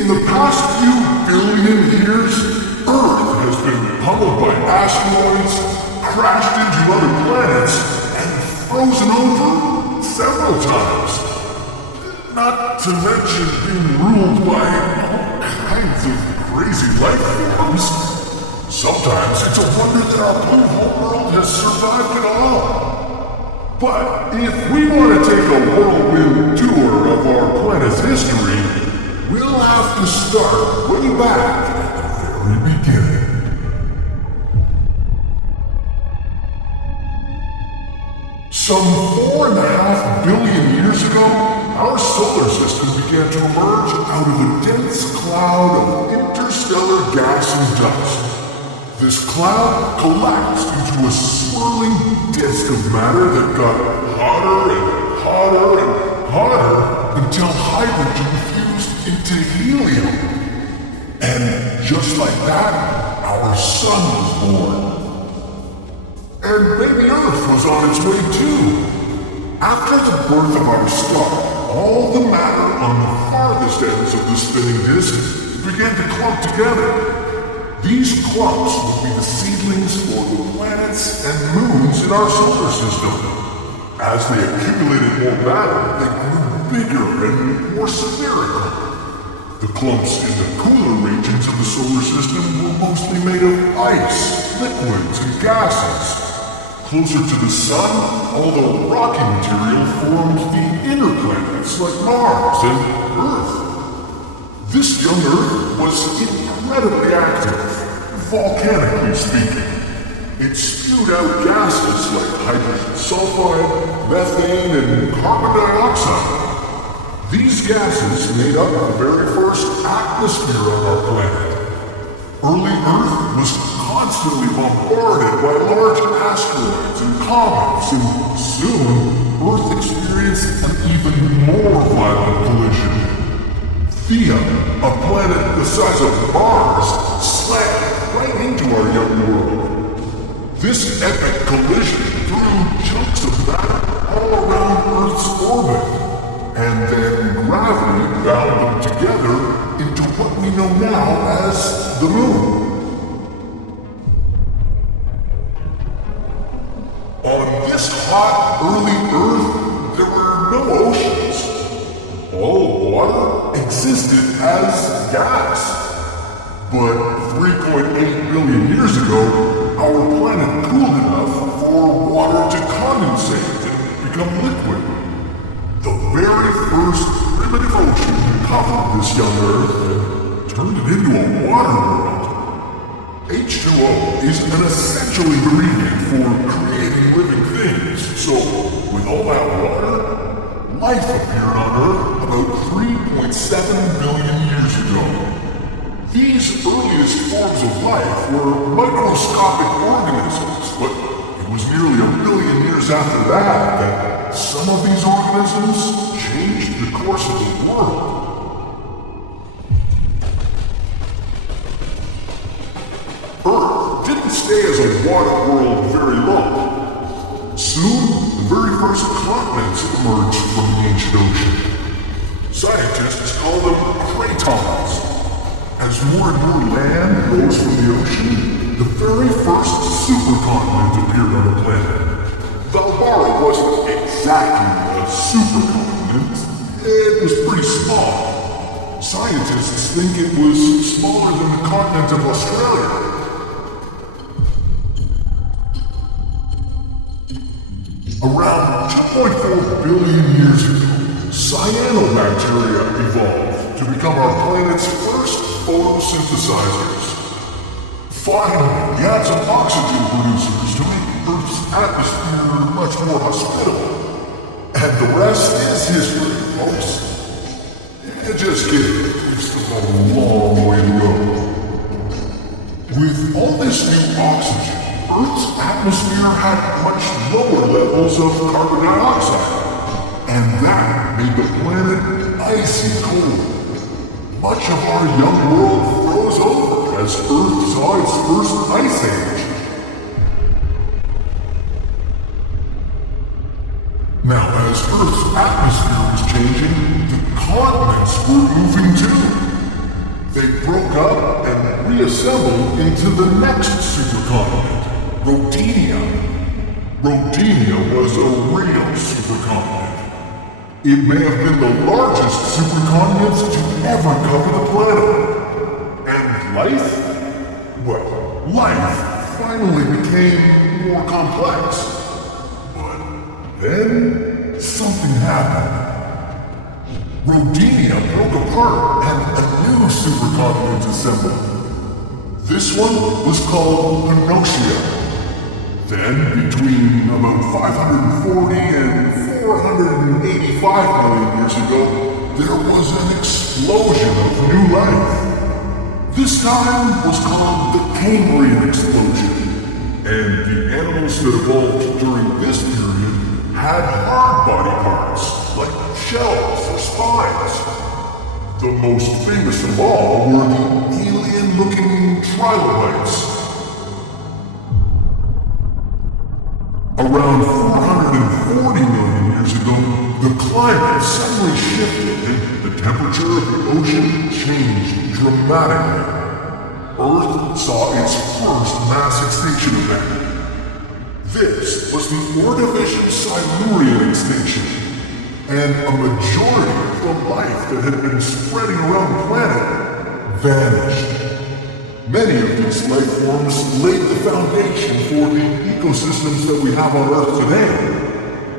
In the past few billion years, Earth has been pummeled by asteroids, crashed into other planets, and frozen over several times. Not to mention being ruled by all kinds of crazy life forms. Sometimes it's a wonder that our blue homeworld has survived at all. But if we want to take a whirlwind tour of our planet's history, we'll have to start way back at the very beginning. Some 4.5 billion years ago, our solar system began to emerge out of a dense cloud of interstellar gas and dust. This cloud collapsed into a swirling disk of matter that got hotter and hotter and hotter until hydrogen fused into helium. And just like that, our sun was born. And baby Earth was on its way too. After the birth of our star, all the matter on the farthest ends of the spinning disk began to clump together. These clumps would be the seedlings for the planets and moons in our solar system. As they accumulated more matter, they grew bigger and more spherical. The clumps in the cooler regions of the solar system were mostly made of ice, liquids, and gases. Closer to the sun, all the rocky material formed the inner planets like Mars and Earth. This young Earth was incredibly active, volcanically speaking. It spewed out gases like hydrogen sulfide, methane, and carbon dioxide. These gases made up the very first atmosphere on our planet. Early Earth was constantly bombarded by large asteroids and comets, and soon Earth experienced an even more violent collision. Theia, a planet the size of Mars, slammed right into our young world. This epic collision threw chunks of matter all around Earth's orbit, and then gravity bound them together into what we know now as the Moon. On this hot, early Earth, there were no oceans. All water existed as gas. But 3.8 billion years ago, our planet cooled enough for water to condensate and become liquid. The very first primitive ocean covered this young Earth and turned it into a water world. H2O is an essential ingredient for creating living things, so with all that water, life appeared on Earth about 3.7 billion years ago. These earliest forms of life were microscopic organisms, but it was nearly a billion years after that some of these organisms changed the course of the world. Earth didn't stay as a water world very long. Soon, the very first continents emerged from the ancient ocean. Scientists call them cratons. As more and more land rose from the ocean, the very first supercontinent appeared on the planet. Valbara wasn't exactly a supercontinent. It was pretty small. Scientists think it was smaller than the continent of Australia. Around 2.4 billion years ago, cyanobacteria evolved to become our planet's first photosynthesizers. Finally, we had some oxygen producers to make Earth's atmosphere much more hospitable. And the rest is history, folks. Just kidding, we've still got a long way to go. With all this new oxygen, Earth's atmosphere had much lower levels of carbon dioxide, and that made the planet icy cold. Much of our young world froze over as Earth saw its first ice age. Now, as Earth's atmosphere was changing, the continents were moving too. They broke up and reassembled into the next supercontinent, Rodinia. Rodinia was a real supercontinent. It may have been the largest supercontinent to ever cover the planet. And life? Well, life finally became more complex. But then, something happened. Rodinia broke apart and a new supercontinent assembled. This one was called Panotia. Then, between about 540 and 485 million years ago, there was an explosion of new life. This time was called the Cambrian explosion. And the animals that evolved during this period had hard body parts, like shells or spines. The most famous of all were the alien-looking trilobites. Around 440 million years ago, the climate suddenly shifted and the temperature of the ocean changed dramatically. Earth saw its first mass extinction event. This was the Ordovician-Silurian extinction, and a majority of the life that had been spreading around the planet vanished. Many of these life forms laid the foundation for the ecosystems that we have on Earth today.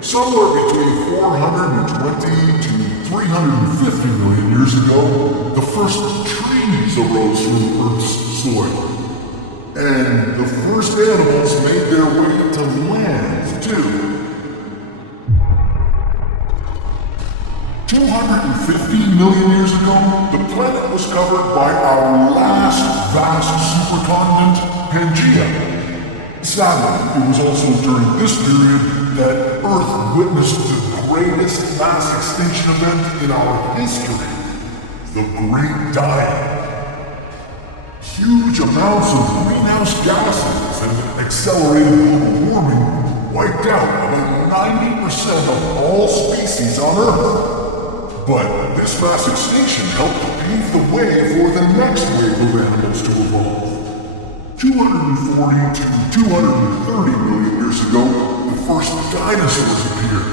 Somewhere between 420 to 350 million years ago, the first trees arose from Earth's soil. And the first animals made their way to land, too. 250 million years ago, the planet was covered by our last vast supercontinent, Pangaea. Sadly, it was also during this period that Earth witnessed the greatest mass extinction event in our history, the Great Dying. Huge amounts of greenhouse gases and accelerated global warming wiped out about 90% of all species on Earth. But this mass extinction helped pave the way for the next wave of animals to evolve. 240 to 230 million years ago, the first dinosaurs appeared.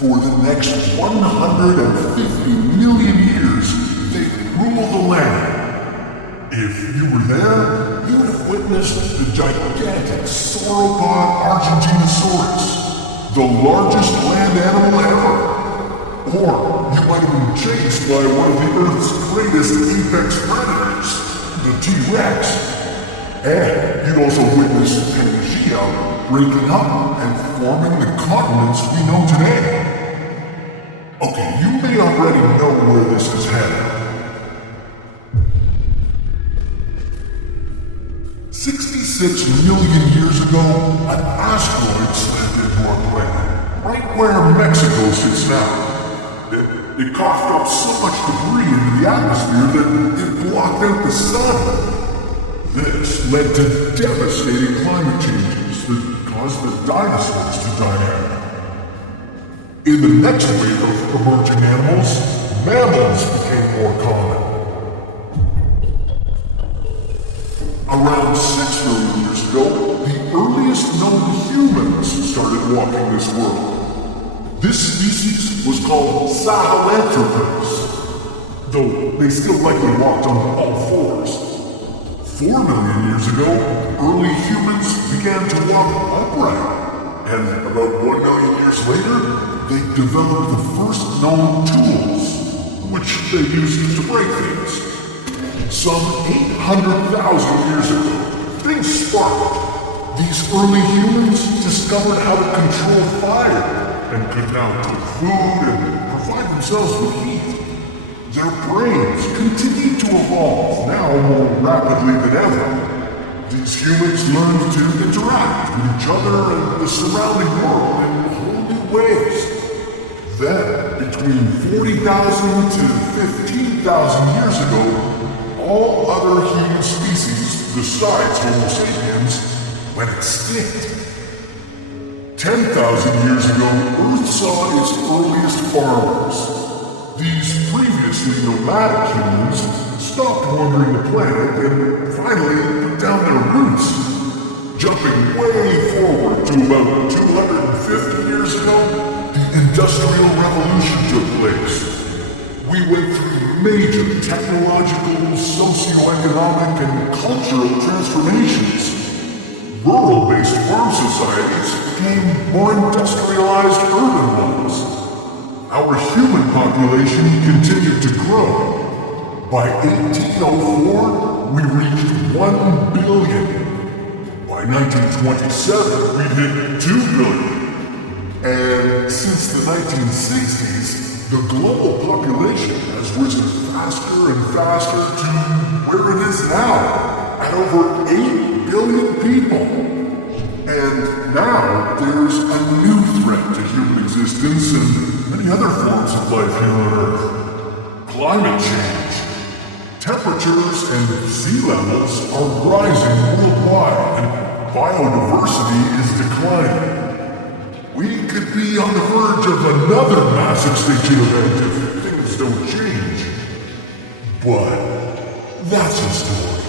For the next 150 million years, they ruled the land. If you were there, you would have witnessed the gigantic sauropod Argentinosaurus, the largest land animal ever. Or you might have been chased by one of the Earth's greatest apex predators, the T-Rex. And you'd also witness Pangaea breaking up and forming the continents we know today. Okay, you may already know where this is headed. 66 million years ago, an asteroid slammed into our planet, right where Mexico sits now. It coughed up so much debris into the atmosphere that it blocked out the sun. This led to devastating climate changes that caused the dinosaurs to die out. In the next wave of emerging animals, mammals became more common. Around 6 million years ago, the earliest known humans started walking this world. This species was called Sahelanthropus, though they still likely walked on all fours. 4 million years ago, early humans began to walk upright, and about 1 million years later, they developed the first known tools, which they used to break things. Some 800,000 years ago, things sparked. These early humans discovered how to control fire and could now cook food and provide themselves with heat. Their brains continued to evolve, now more rapidly than ever. These humans learned to interact with each other and the surrounding world in whole new ways. Then, between 40,000 to 15,000 years ago, all other human species besides Homo sapiens went extinct. 10,000 years ago, Earth saw its earliest farmers. These previously nomadic humans stopped wandering the planet and finally put down their roots. Jumping way forward to about 250 years ago, the Industrial Revolution took place. We went through major technological, socio-economic, and cultural transformations. Rural-based farm societies became more industrialized urban ones. Our human population continued to grow. By 1804, we reached 1 billion. By 1927, we'd hit 2 billion. And since the 1960s, the global population has risen faster and faster to where it is now, at over 8 billion people. And now there's a new threat to human existence and many other forms of life here on Earth. Climate change. Temperatures and sea levels are rising worldwide, and biodiversity is declining. We could be on the verge of another mass extinction event if things don't change. But that's a story